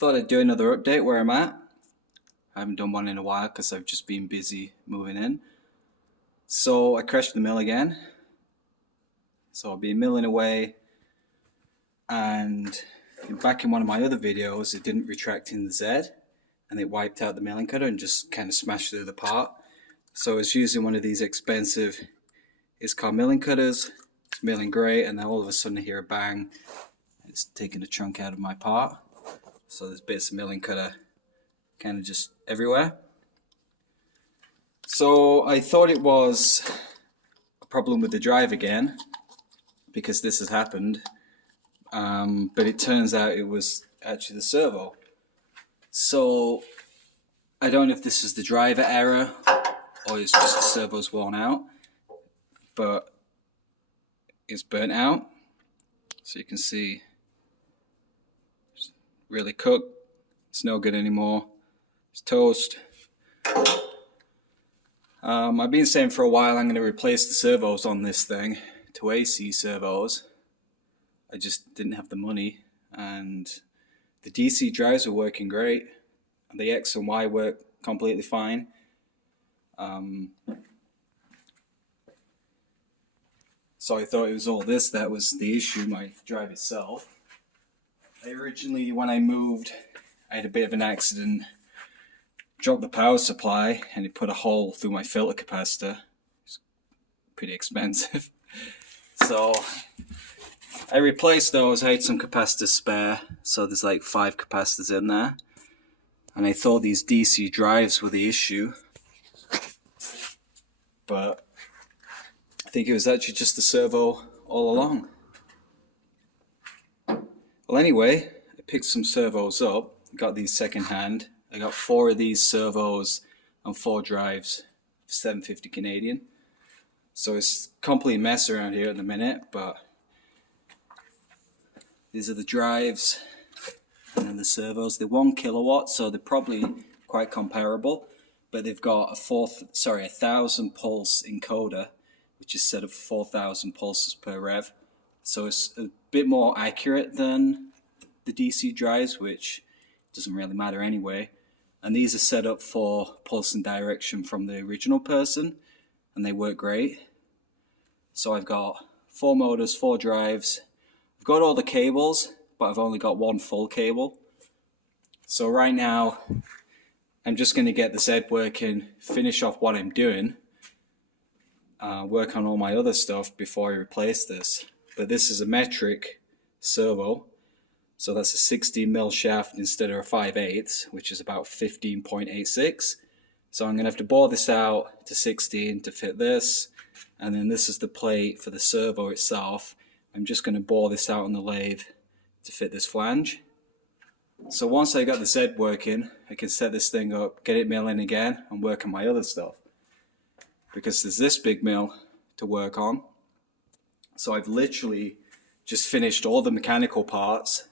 Thought I'd do another update where I'm at. I haven't done one in a while because I've just been busy moving in. So I crashed the mill again. So I've been milling away, and back in one of my other videos it didn't retract in the Z and it wiped out the milling cutter and just kind of smashed through the part. So I was using one of these expensive Iscar milling cutters. It's milling great, and then all of a sudden I hear a bang. It's taking a chunk out of my part. So there's bits of milling cutter kind of just everywhere. So I thought it was a problem with the drive again, because this has happened, but it turns out it was actually the servo. So I don't know if this is the driver error or it's just the servo's worn out, but it's burnt out. So you can see it's really cooked. It's no good anymore. It's toast. I've been saying for a while I'm going to replace the servos on this thing to AC servos. I just didn't have the money, and the DC drives were working great, and the X and Y work completely fine. So I thought it was all this that was the issue, my drive itself. Originally, when I moved, I had a bit of an accident. Dropped the power supply and it put a hole through my filter capacitor. It's pretty expensive. So I replaced those. I had some capacitors spare, so there's like 5 capacitors in there. And I thought these DC drives were the issue, but I think it was actually just the servo all along. Well, anyway, I picked some servos up, got these second hand. I got 4 of these servos and 4 drives for $7.50 Canadian. So it's a complete mess around here at the minute, but these are the drives and then the servos. They're 1 kilowatt, so they're probably quite comparable, but they've got a 1,000 pulse encoder, which is set up for 4,000 pulses per rev. So it's a bit more accurate than the DC drives, which doesn't really matter anyway. And these are set up for pulse and direction from the original person, and they work great. So I've got 4 motors, 4 drives. I've got all the cables, but I've only got 1 full cable. So right now, I'm just going to get the Z working, finish off what I'm doing, work on all my other stuff before I replace this. But this is a metric servo. So that's a 16 mil shaft instead of a 5/8, which is about 15.86. So I'm going to have to bore this out to 16 to fit this. And then this is the plate for the servo itself. I'm just going to bore this out on the lathe to fit this flange. So once I got the Z working, I can set this thing up, get it milling again, and work on my other stuff. Because there's this big mill to work on. So I've literally just finished all the mechanical parts.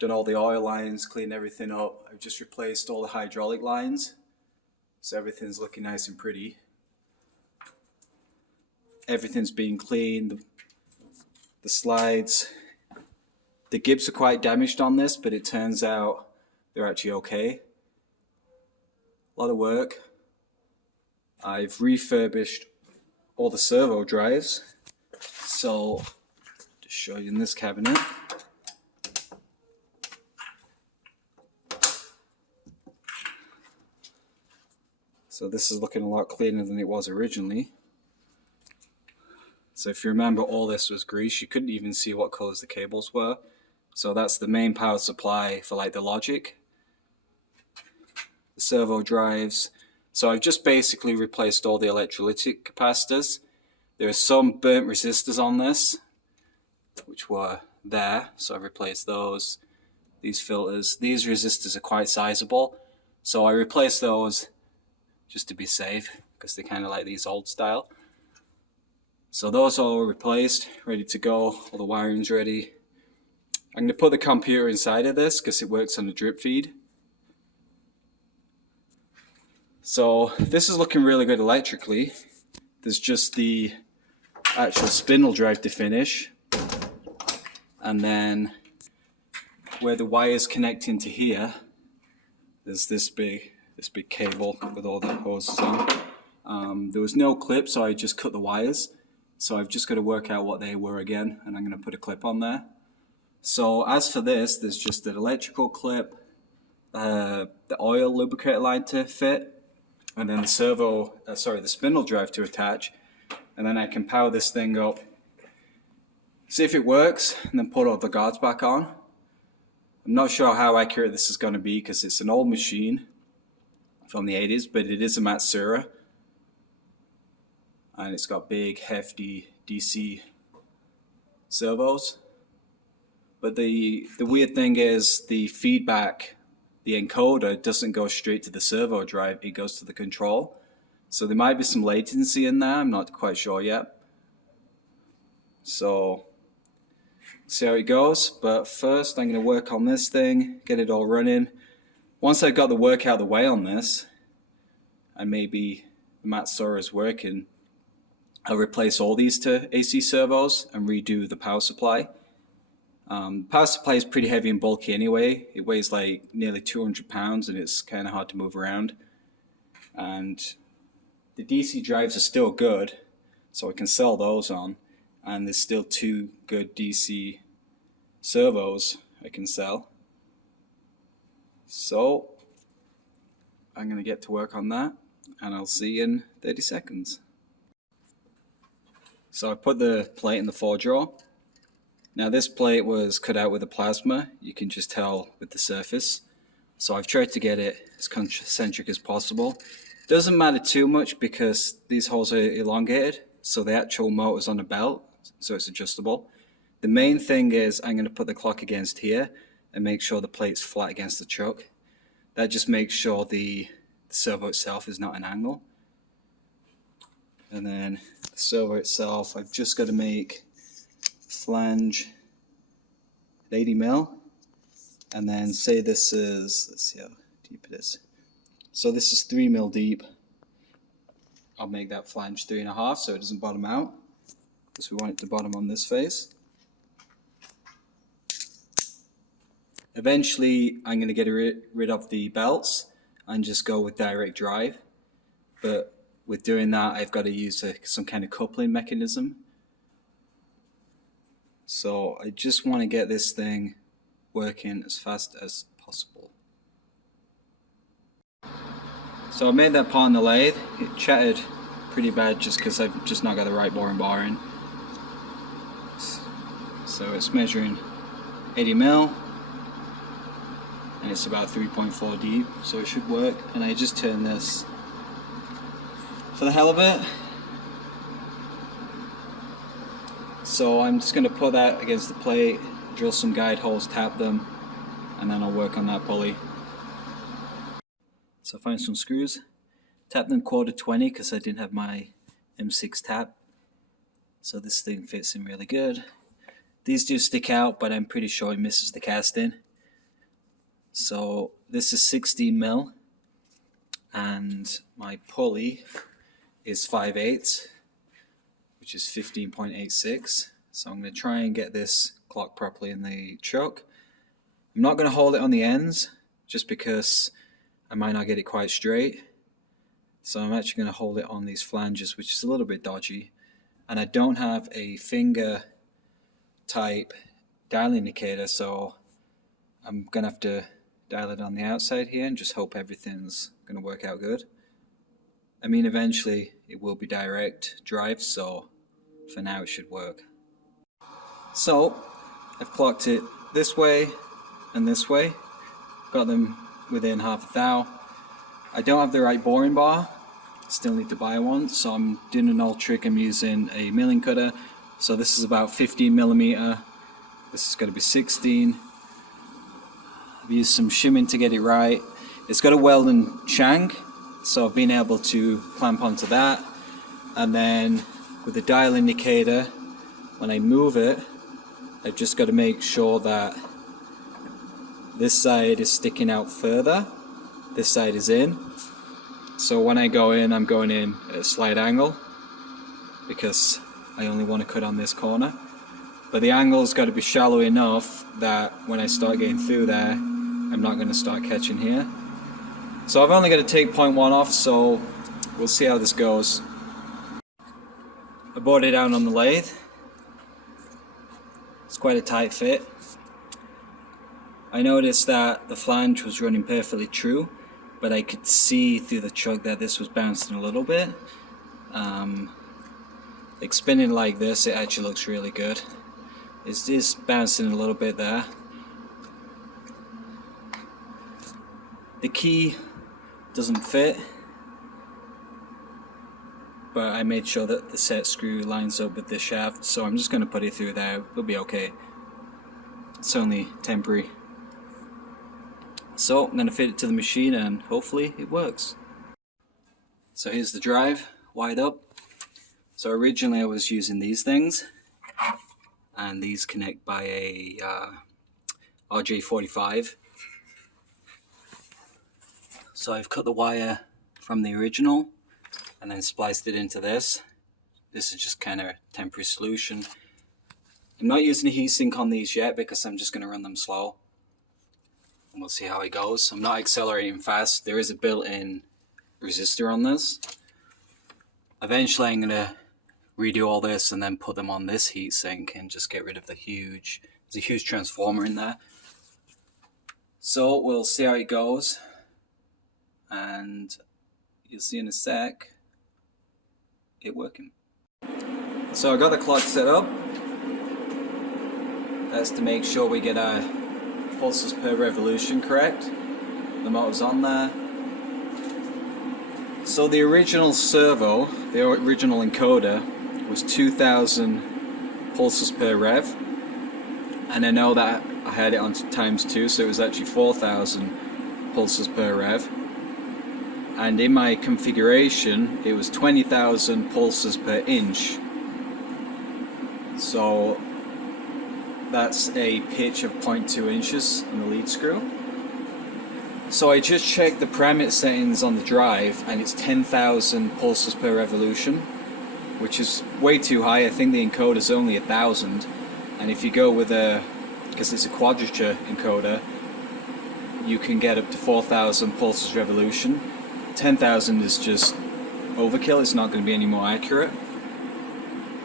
Done all the oil lines, cleaned everything up. I've just replaced all the hydraulic lines, so everything's looking nice and pretty. Everything's been cleaned. The slides, the grips are quite damaged on this, but it turns out they're actually okay. A lot of work. I've refurbished all the servo drives, so just show you in this cabinet. So this is looking a lot cleaner than it was originally. So if you remember, all this was grease. You couldn't even see what colors the cables were. So that's the main power supply for like the logic. The servo drives. So I've just basically replaced all the electrolytic capacitors. There are some burnt resistors on this, which were there. So I've replaced those. These filters. These resistors are quite sizable. So I replaced those just to be safe, because they're kind of like these old style. So those are all replaced, ready to go. All the wiring's ready. I'm going to put the computer inside of this because it works on the drip feed. So this is looking really good electrically. There's just the actual spindle drive to finish, and then where the wires connect into here, there's this big cable with all the hoses on. There was no clip, so I just cut the wires. So I've just got to work out what they were again, and I'm going to put a clip on there. So as for this, there's just an electrical clip, the oil lubricator line to fit, and then the spindle drive to attach, and then I can power this thing up, see if it works, and then put all the guards back on. I'm not sure how accurate this is going to be because it's an old machine from the 80s, but it is a Matsura, and it's got big, hefty DC servos. But the weird thing is the feedback, the encoder doesn't go straight to the servo drive, it goes to the control. So there might be some latency in there, I'm not quite sure yet. So, see how it goes. But first I'm going to work on this thing, get it all running. Once I've got the work out of the way on this, and maybe the Matsura is working, I'll replace all these to AC servos and redo the power supply. Power supply is pretty heavy and bulky anyway. It weighs like nearly 200 pounds and it's kind of hard to move around. And the DC drives are still good, so I can sell those on. And there's still 2 good DC servos I can sell. So I'm going to get to work on that, and I'll see you in 30 seconds. So I put the plate in the forejaw. Now this plate was cut out with a plasma, you can just tell with the surface. So I've tried to get it as concentric as possible. Doesn't matter too much because these holes are elongated, so the actual motor's on a belt, so it's adjustable. The main thing is I'm going to put the clock against here and make sure the plate's flat against the chuck. That just makes sure the servo itself is not an angle. And then the servo itself, I've just got to make flange at 80 mil, and then say this is, let's see how deep it is. So this is 3 mil deep. I'll make that flange 3.5 so it doesn't bottom out, because we want it to bottom on this face. Eventually I'm going to get rid of the belts and just go with direct drive, but with doing that I've got to use some kind of coupling mechanism. So I just want to get this thing working as fast as possible. So I made that part on the lathe. It chattered pretty bad just because I've just not got the right boring bar in. So it's measuring 80 mil and it's about 3.4 deep, so it should work. And I just turn this for the hell of it. So I'm just going to put that against the plate, drill some guide holes, tap them, and then I'll work on that pulley. So find some screws, tap them 1/4-20 because I didn't have my M6 tap. So this thing fits in really good. These do stick out, but I'm pretty sure it misses the casting. So this is 16 mil, and my pulley is 5/8, which is 15.86. So I'm going to try and get this clock properly in the chuck. I'm not going to hold it on the ends, just because I might not get it quite straight. So I'm actually going to hold it on these flanges, which is a little bit dodgy. And I don't have a finger type dial indicator, so I'm going to have to dial it on the outside here and just hope everything's going to work out good. I mean, eventually it will be direct drive, so for now it should work. So I've clocked it this way and this way, got them within half a thou. I don't have the right boring bar, still need to buy one, so I'm doing an old trick. I'm using a milling cutter. So this is about 15 millimeter, this is going to be 16. I've used some shimming to get it right. It's got a Weldon shank, so I've been able to clamp onto that, and then with the dial indicator, when I move it, I've just got to make sure that this side is sticking out further, this side is in. So when I go in, I'm going in at a slight angle because I only want to cut on this corner. but the angle's got to be shallow enough that when I start getting through there, I'm not going to start catching here. So I've only got to take 0.1 off, so we'll see how this goes. I brought it down on the lathe. It's quite a tight fit. I noticed that the flange was running perfectly true, but I could see through the chuck that this was bouncing a little bit. Like spinning like this, it actually looks really good. It's just bouncing a little bit there. The key doesn't fit, but I made sure that the set screw lines up with the shaft, so I'm just going to put it through there. It'll be okay. It's only temporary. So I'm going to fit it to the machine and hopefully it works. So here's the drive, wired up. So originally I was using these things, and these connect by a RJ45. So I've cut the wire from the original and then spliced it into this. This is just kind of a temporary solution. I'm not using a heatsink on these yet because I'm just going to run them slow. And we'll see how it goes. I'm not accelerating fast. There is a built-in resistor on this. Eventually I'm going to redo all this and then put them on this heatsink and just get rid of there's a huge transformer in there. So we'll see how it goes, and you'll see in a sec it working. So I got the clock set up. That's to make sure we get our pulses per revolution correct. The motor's on there. So the original servo, the original encoder, was 2000 pulses per rev, and I know that I had it on ×2, so it was actually 4000 pulses per rev. And in my configuration it was 20,000 pulses per inch, so that's a pitch of 0.2 inches on the lead screw. So I just checked the parameter settings on the drive and it's 10,000 pulses per revolution, which is way too high. I think the encoder is only 1,000, and if you go with because it's a quadrature encoder, you can get up to 4,000 pulses revolution. 10,000 is just overkill, it's not going to be any more accurate.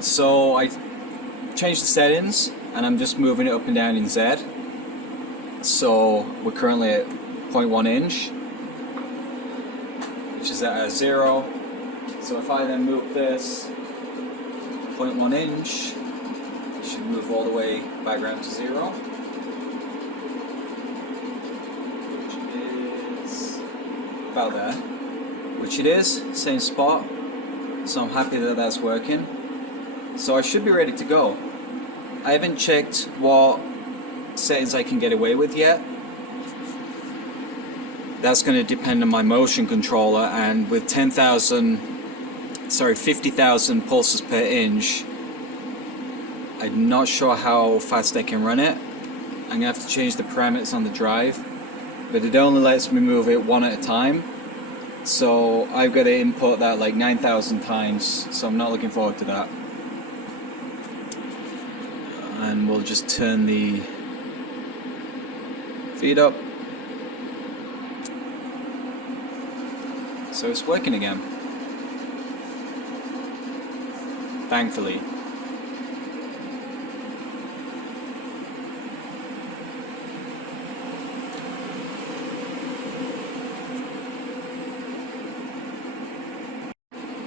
So I changed the settings and I'm just moving it up and down in Z. So we're currently at 0.1 inch, which is at a 0. So if I then move this 0.1 inch, it should move all the way back around to 0, which is about there, which it is, same spot. So I'm happy that that's working. So I should be ready to go. I haven't checked what settings I can get away with yet. That's going to depend on my motion controller, and with 50,000 pulses per inch, I'm not sure how fast I can run it. I'm going to have to change the parameters on the drive, but it only lets me move it one at a time. So I've got to input that like 9,000 times, so I'm not looking forward to that. And we'll just turn the feed up. So it's working again, thankfully.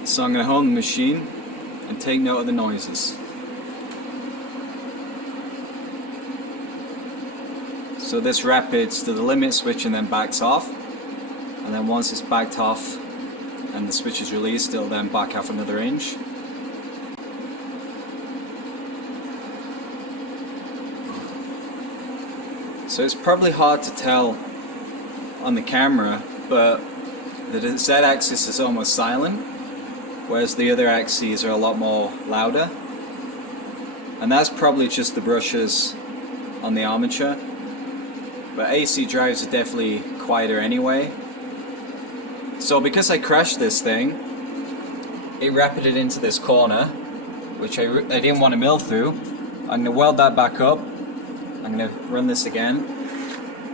So I'm going to hold the machine and take note of the noises. So this rapids to the limit switch and then backs off, and then once it's backed off and the switch is released, it'll then back off another inch. So it's probably hard to tell on the camera, but the Z-axis is almost silent, whereas the other axes are a lot more louder. And that's probably just the brushes on the armature. But AC drives are definitely quieter anyway. So because I crashed this thing, it rapided into this corner, which I didn't want to mill through. I'm going to weld that back up. I'm going to run this again.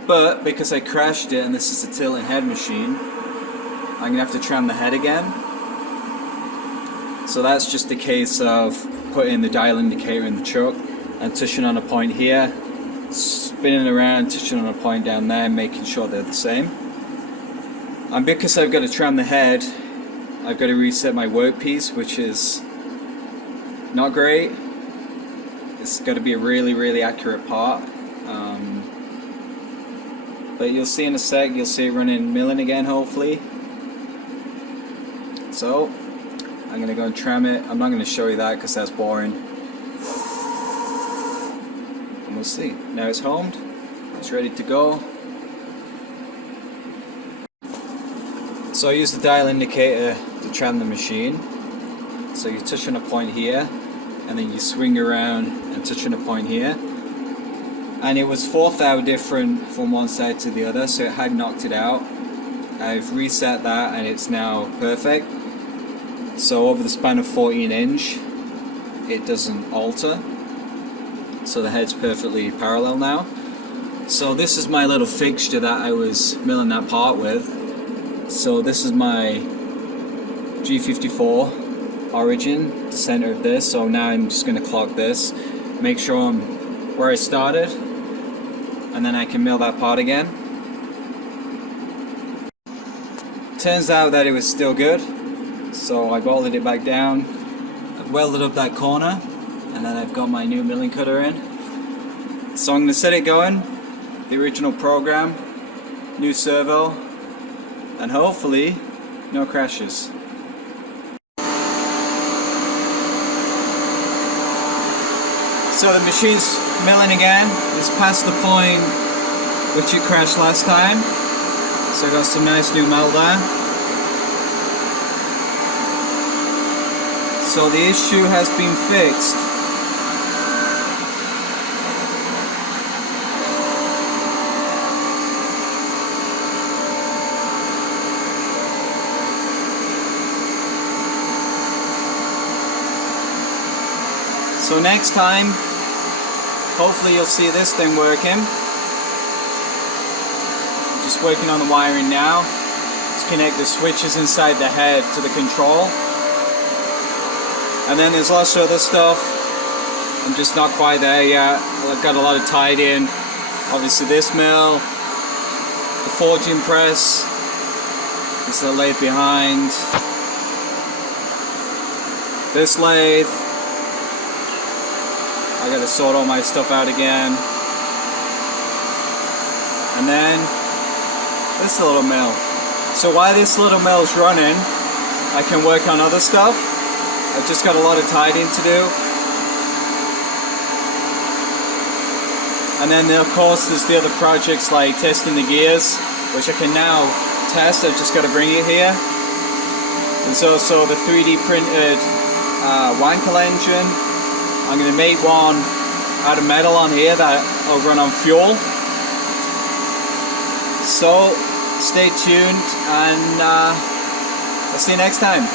But because I crashed it and this is a tilt and head machine, I'm going to have to tram the head again. So that's just a case of putting the dial indicator in the chuck and touching on a point here, spinning around, touching on a point down there, making sure they're the same. And because I've got to tram the head, I've got to reset my workpiece, which is not great. It's got to be a really accurate part. But you'll see in a sec, you'll see it running milling again hopefully. So I'm going to go and tram it. I'm not going to show you that because that's boring. And we'll see. Now it's homed. It's ready to go. So I use the dial indicator to tram the machine. So you touch on a point here, and then you swing around and touch on a point here. And it was 4th hour different from one side to the other, so it had knocked it out. I've reset that and it's now perfect. So over the span of 14" it doesn't alter. So the head's perfectly parallel now. So this is my little fixture that I was milling that part with. So this is my G54 origin, the center of this. So now I'm just going to clock this, make sure I'm where I started, and then I can mill that part again. Turns out that it was still good, so I bolted it back down. I've welded up that corner, and then I've got my new milling cutter in. So I'm going to set it going, the original program, new servo, and hopefully no crashes. So the machine's milling again. It's past the point which it crashed last time. So I got some nice new melt there. So the issue has been fixed. So next time, hopefully you'll see this thing working. Just working on the wiring now to connect the switches inside the head to the control. And then there's lots of other stuff. I'm just not quite there yet. I've got a lot of tied in. Obviously this mill, the forging press, this is the lathe behind, this lathe. I gotta sort all my stuff out again. And then this little mill. So while this little mill's running, I can work on other stuff. I've just got a lot of tied in to do. And then of course there's the other projects like testing the gears, which I can now test. I've just got to bring it here. And so the 3D printed Wankel engine. I'm going to make one out of metal on here that will run on fuel. So stay tuned and I'll see you next time.